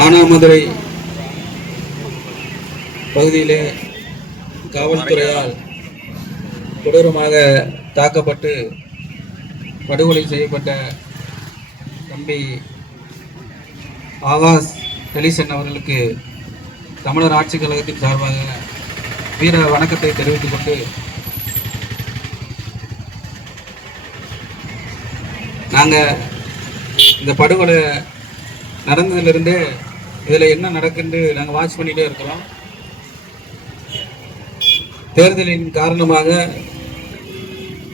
மானாமதுரை பகுதியிலே காவல்துறையால் கொடூரமாக தாக்கப்பட்டு படுகொலை செய்யப்பட்ட தம்பி ஆகாஷ் கலிசன் அவர்களுக்கு தமிழர் ஆட்சிக் கழகத்தின் சார்பாக வீர வணக்கத்தை தெரிவித்துக் கொண்டு நாங்கள் இந்த படுகொலை நடந்ததிலிருந்து இதில் என்ன நடக்குன்னு நாங்கள் வாட்ச் பண்ணிகிட்டே இருக்கிறோம். தேர்தலின் காரணமாக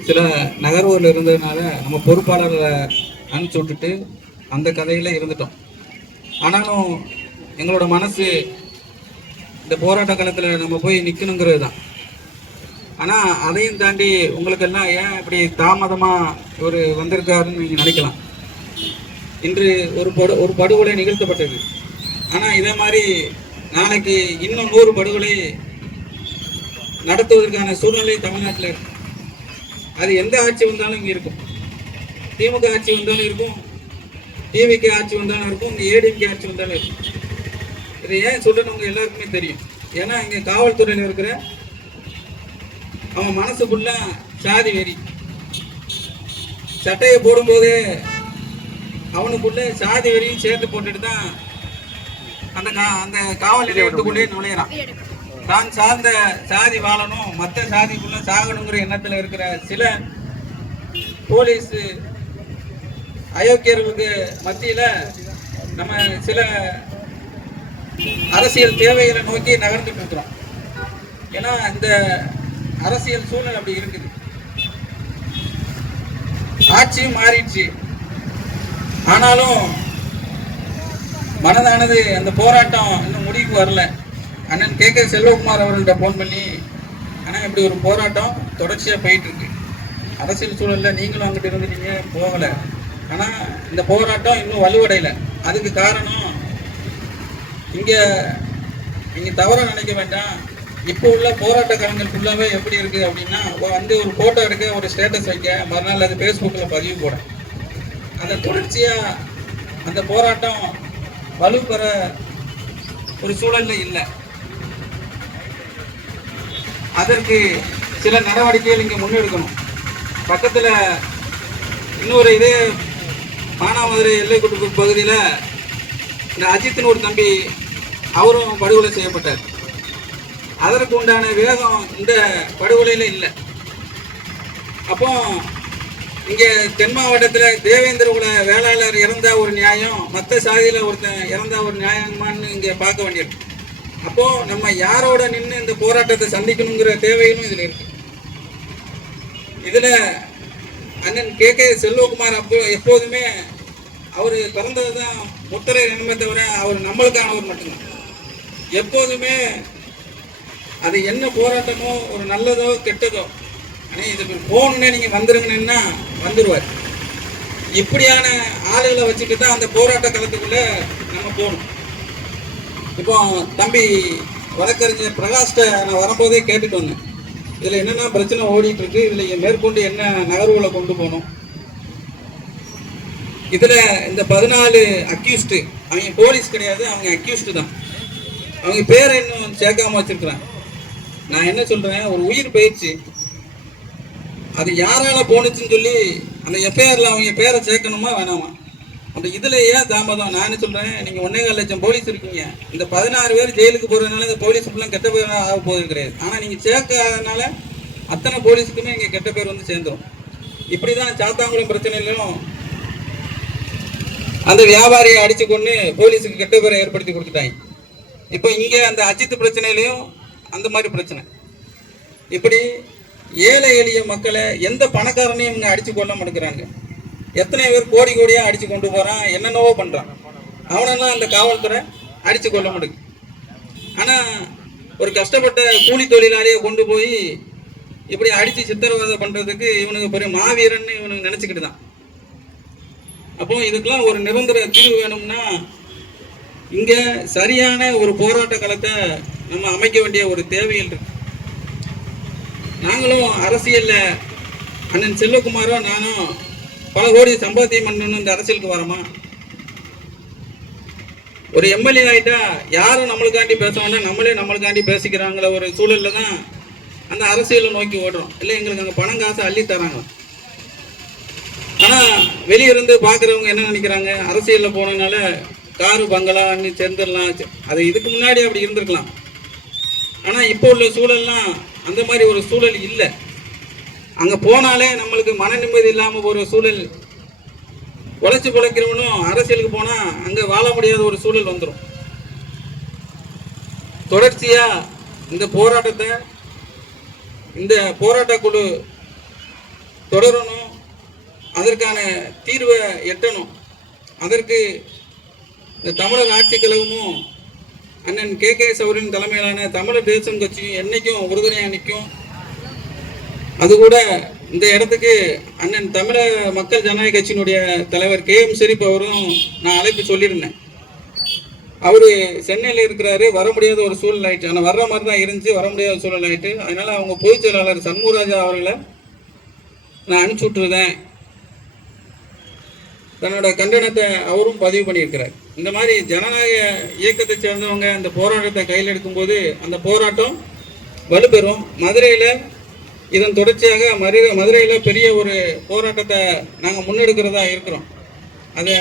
சில நகர்வூரில் இருந்ததுனால நம்ம பொறுப்பாளரை அனுப்பிச்சி விட்டுட்டு அந்த கதையில் இருந்துட்டோம். ஆனாலும் எங்களோட மனசு இந்த போராட்ட காலத்தில் நம்ம போய் நிற்கணுங்கிறது தான். ஆனால் அதையும் தாண்டி உங்களுக்கெல்லாம் ஏன் இப்படி தாமதமாக இவர் வந்திருக்காருன்னு நீங்கள் நினைக்கலாம். இன்று ஒரு படுகொலை நிகழ்த்தப்பட்டது. ஆனால் இதே மாதிரி நாளைக்கு இன்னும் 100 படுகொலை நடத்துவதற்கான சூழ்நிலை தமிழ்நாட்டில் இருக்கு. அது எந்த ஆட்சி வந்தாலும் இங்கே இருக்கும். திமுக ஆட்சி வந்தாலும் இருக்கும், டிவிக்கு ஆட்சி வந்தாலும் இருக்கும், இங்கே ஏடிஎம்கே ஆட்சி வந்தாலும் இருக்கும். இதை ஏன் சொல்லணும் உங்க எல்லாருக்குமே தெரியும். ஏன்னா இங்கே காவல்துறையில் இருக்கிற அவன் மனசுக்குள்ள சாதி வெறி. சட்டையை போடும்போது அவனுக்குள்ள சாதி வெறியும் சேர்த்து போட்டுட்டு தான் அந்த காவல் நிலையத்துக்குள்ளே நுழையிறான். தான் சார்ந்த சாதி வாழணும், மற்ற சாதிக்குள்ள சாகணுங்கிற எண்ணத்தில் இருக்கிற சில போலீஸ் அயோக்கியர்களுக்கு மத்தியில நம்ம சில அரசியல் தேவைகளை நோக்கி நகர்ந்துட்டு இருக்கிறோம். ஏன்னா இந்த அரசியல் சூழல் அப்படி இருக்குது. ஆட்சியும் மாறிடுச்சு. ஆனாலும் மனதானது அந்த போராட்டம் இன்னும் முடிவுக்கு வரல. அண்ணன் கே செல்வகுமார் அவர்கள்ட்ட போன் பண்ணி, ஆனால் இப்படி ஒரு போராட்டம் தொடர்ச்சியாக போயிட்டு இருக்கு. அரசியல் சூழலில் நீங்களும் அங்கிட்டு இருந்துட்டீங்க, போகலை. ஆனால் இந்த போராட்டம் இன்னும் வலுவடையலை. அதுக்கு காரணம் இங்கே நீங்கள் தவறாக நினைக்க வேண்டாம். இப்போ உள்ள போராட்ட காலங்கள் ஃபுல்லாகவே எப்படி இருக்குது அப்படின்னா, வந்து ஒரு ஃபோட்டோ எடுக்க, ஒரு ஸ்டேட்டஸ் வைக்க, மறுநாள் அது ஃபேஸ்புக்கில் பதிவு போட, அந்த தொடர்ச்சியாக அந்த போராட்டம் வலு பெற ஒரு சூழலில் இல்லை. அதற்கு சில நடவடிக்கைகள் இங்கே முன்னெடுக்கணும். பக்கத்தில் இன்னொரு இதே மானாமதுரை எல்லைக்குட்பு பகுதியில் இந்த அஜித்னு ஒரு தம்பி, அவரும் படுகொலை செய்யப்பட்டார். அதற்கு உண்டான வேகம் இந்த படுகொலையில் இல்லை. அப்போ இங்கே தென் மாவட்டத்தில் தேவேந்திர குல வேளாளர் இறந்தா ஒரு நியாயம், மற்ற சாதியில் ஒருத்தன் இறந்தா ஒரு நியாயமானு இங்கே பார்க்க வேண்டியிருக்கு. அப்போ நம்ம யாரோட நின்று இந்த போராட்டத்தை சந்திக்கணுங்கிற தேவையும் இதில் இருக்கு. இதுல அண்ணன் கே செல்வகுமார் எப்போதுமே அவர் பிறந்ததுதான் முத்தரை நன்மை தவிர அவர் நம்மளுக்கானவர் மட்டும்தான். எப்போதுமே அது என்ன போராட்டமோ, ஒரு நல்லதோ கெட்டதோ, ஆனால் இதுக்கு போகணுன்னே நீங்கள் வந்துருங்கன்னா வந்துடுவார். இப்படியான ஆளுகளை வச்சுட்டு தான் அந்த போராட்ட களத்துக்குள்ள நம்ம போகணும். இப்போ தம்பி வழக்கறிஞர் பிரகாஷ்ட நான் வரும்போதே கேட்டுட்டு வந்தேன், இதில் என்னென்ன பிரச்சனை ஓடிட்டு இருக்கு, இதில் மேற்கொண்டு என்ன நகர்வுகளை கொண்டு போகணும். இதில் இந்த 14 அக்யூஸ்டு, அவங்க போலீஸ் கிடையாது, அவங்க அக்யூஸ்டு தான். அவங்க பேரை இன்னும் சேர்க்காம வச்சிருக்கிறாங்க. நான் என்ன சொல்றேன், ஒரு உயிர் போயிடுச்சு, அது யாரால போனுச்சுன்னு சொல்லி அந்த எஃப்ஐஆர்ல அவங்க பேரை சேர்க்கணுமா வேணாமா? அப்படி இதுல ஏன் தாமதம்? நான் என்ன சொல்றேன், நீங்க 1.25 லட்சம் போலீஸ் இருக்கீங்க, இந்த 16 பேர் ஜெயிலுக்கு போறதுனால இந்த போலீஸ் ஃபுல்லாக கெட்ட பேர் ஆக போகுது கிடையாது. ஆனா நீங்க சேர்க்காதனால அத்தனை போலீஸுக்குமே இங்க கெட்ட பேர் வந்து சேர்ந்துடும். இப்படிதான் சாத்தாங்குளம் பிரச்சனையிலும் அந்த வியாபாரியை அடிச்சு கொண்டு போலீஸுக்கு கெட்ட பேரை ஏற்படுத்தி கொடுத்துட்டாங்க. இப்போ இங்க அந்த அஜித் பிரச்சனையிலையும் அந்த மாதிரி பிரச்சனை. இப்படி ஏழை எளிய மக்களை எந்த பணக்காரனையும் இவங்க அடிச்சு கொள்ள மாட்டேங்கிறாங்க. எத்தனை பேர் கோடி கோடியா அடிச்சு கொண்டு போறான், என்னென்னவோ பண்றான். அவனெல்லாம் அந்த காவல்துறை அடிச்சு கொள்ள மாட்டேங்குது. ஆனா ஒரு கஷ்டப்பட்ட கூலி தொழிலாளியை கொண்டு போய் இப்படி அடிச்சு சித்திரவதை பண்றதுக்கு இவனுக்கு பெரிய மாவீரன்னு இவனுக்கு நினைச்சுக்கிட்டு தான். அப்போ இதுக்கெல்லாம் ஒரு நிரந்தர தீர்வு வேணும்னா இங்க சரியான ஒரு போராட்ட களத்தை நம்ம அமைக்க வேண்டிய ஒரு தேவைகள் இருக்கு. நாங்களும் அரசியல்ல அண்ணன் செல்வகுமாரும் நானும் பல கோடி சம்பாத்தியம் பண்ணணும் இந்த அரசியலுக்கு வரோமா? ஒரு எம்எல்ஏ ஆகிட்டா யாரும் நம்மளுக்காண்டி பேச வேண்டாம், நம்மளே நம்மளுக்காண்டி பேசிக்கிறாங்கள ஒரு சூழலில் தான் அந்த அரசியலை நோக்கி ஓடுறோம். இல்லை எங்களுக்கு அங்கே பணம் காசு அள்ளி தராங்க. ஆனால் வெளியிருந்து பார்க்குறவங்க என்ன நினைக்கிறாங்க, அரசியலில் போனதுனால காரு பங்களா அண்ணி சேர்ந்துடலாம். அது இதுக்கு முன்னாடி அப்படி இருந்திருக்கலாம். ஆனால் இப்போ உள்ள சூழல்லாம் அந்த மாதிரி ஒரு சூழல் இல்லை. அங்கே போனாலே நம்மளுக்கு மன நிம்மதி இல்லாமல் ஒரு சூழல், உழைச்சி பிழைக்கிறவனும் அரசியலுக்கு போனால் அங்கே வாழ முடியாத ஒரு சூழல் வந்துடும். தொடர்ச்சியாக இந்த போராட்டத்தை, இந்த போராட்ட குழு தொடரணும், அதற்கான தீர்வை எட்டணும். அதற்கு இந்த தமிழக ஆட்சி கழகமும் அண்ணன் KKS அவரின் தலைமையிலான தமிழர் தேசம் கட்சியும் என்னைக்கும் உறுதுணையாக நிற்கும். அது கூட இந்த இடத்துக்கு அண்ணன் தமிழக மக்கள் ஜனநாயக கட்சியினுடைய தலைவர் KM ஷெரீப் அவரும் நான் அழைப்பு சொல்லியிருந்தேன். அவர் சென்னையில் இருக்கிறாரு, வர முடியாத ஒரு சூழல் ஆயிடுச்சு. ஆனால் வர்ற மாதிரி தான் இருந்துச்சு, வர முடியாத சூழல் ஆயிட்டு. அதனால அவங்க பொதுச் செயலாளர் சண்முகராஜா அவர்களை நான் அனுப்பிச்சி விட்டுருந்தேன். தன்னோட கண்டனத்தை அவரும் பதிவு பண்ணியிருக்கிறார். இந்த மாதிரி ஜனநாயக இயக்கத்தை சேர்ந்தவங்க அந்த போராட்டத்தை கையில் எடுக்கும்போது அந்த போராட்டம் வலுப்பெறும். மதுரையில் இதன் தொடர்ச்சியாக மதுரையில் பெரிய ஒரு போராட்டத்தை நாங்கள் முன்னெடுக்கிறதா இருக்கிறோம். அதை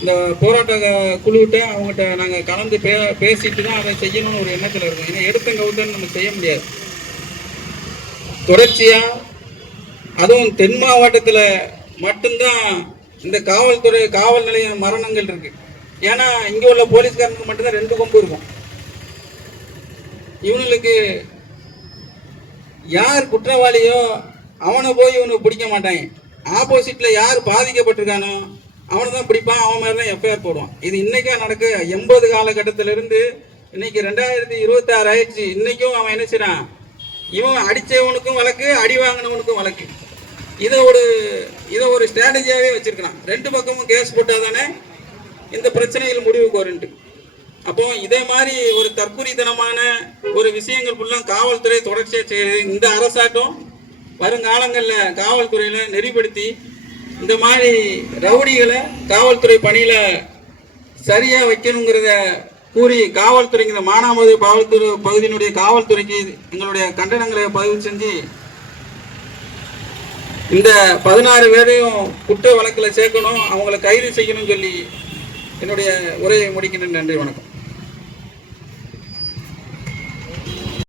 இந்த போராட்ட குழுவிட்ட அவங்ககிட்ட நாங்கள் கலந்து பேசிட்டு தான் அதை செய்யணும்னு ஒரு எண்ணத்தில் இருக்கோம். ஏன்னா எடுத்த கவுத்தன்னு நம்ம செய்ய முடியாது. தொடர்ச்சியாக அதுவும் தென் மாவட்டத்தில் மட்டும்தான் இந்த காவல் நிலைய மரணங்கள் இருக்கு. ஏன்னா இங்கே உள்ள போலீஸ்காரனுக்கு மட்டும்தான் 2 கொம்பு இருக்கும். இவனுக்கு யார் குற்றவாளியோ அவனை போய் இவனுக்கு பிடிக்க மாட்டாங்க. ஆப்போசிட்ல யார் பாதிக்கப்பட்டிருக்கானோ அவனை தான் பிடிப்பான், அவன் மாதிரி தான் எஃப்ஐஆர் போடுவான். இது இன்னைக்கா நடக்கு. 80 காலகட்டத்திலிருந்து இன்னைக்கு 2026 ஆயிடுச்சு. இன்னைக்கும் அவன் என்ன செய்யறான், இவன் அடிச்சவனுக்கும் வழக்கு, அடி வாங்கினவனுக்கும் வழக்கு. இதை ஒரு ஸ்ட்ராட்டஜியாவே வச்சிருக்கிறான். 2 பக்கமும் கேஸ் போட்டாதானே இந்த பிரச்சனைகள் முடிவுக்கு வருண்டு. அப்போ இதே மாதிரி ஒரு தற்குறித்தனமான ஒரு விஷயங்கள் ஃபுல்லாக காவல்துறை தொடர்ச்சியாக செய்யுது. இந்த அரசாட்டம் வருங்காலங்களில் காவல்துறையில் நெறிப்படுத்தி இந்த மாதிரி ரவுடிகளை காவல்துறை பணியில் சரியாக வைக்கணுங்கிறத கூறி காவல்துறைங்கிற மானாமதுரை காவல்துறை பகுதியினுடைய காவல்துறைக்கு எங்களுடைய கண்டனங்களை பதிவு செஞ்சு இந்த 16 பேரையும் குற்ற வழக்கில் சேர்க்கணும், அவங்களை கைது செய்யணும்னு சொல்லி என்னுடைய உரையை முடிக்கின்றேன். நன்றி, வணக்கம்.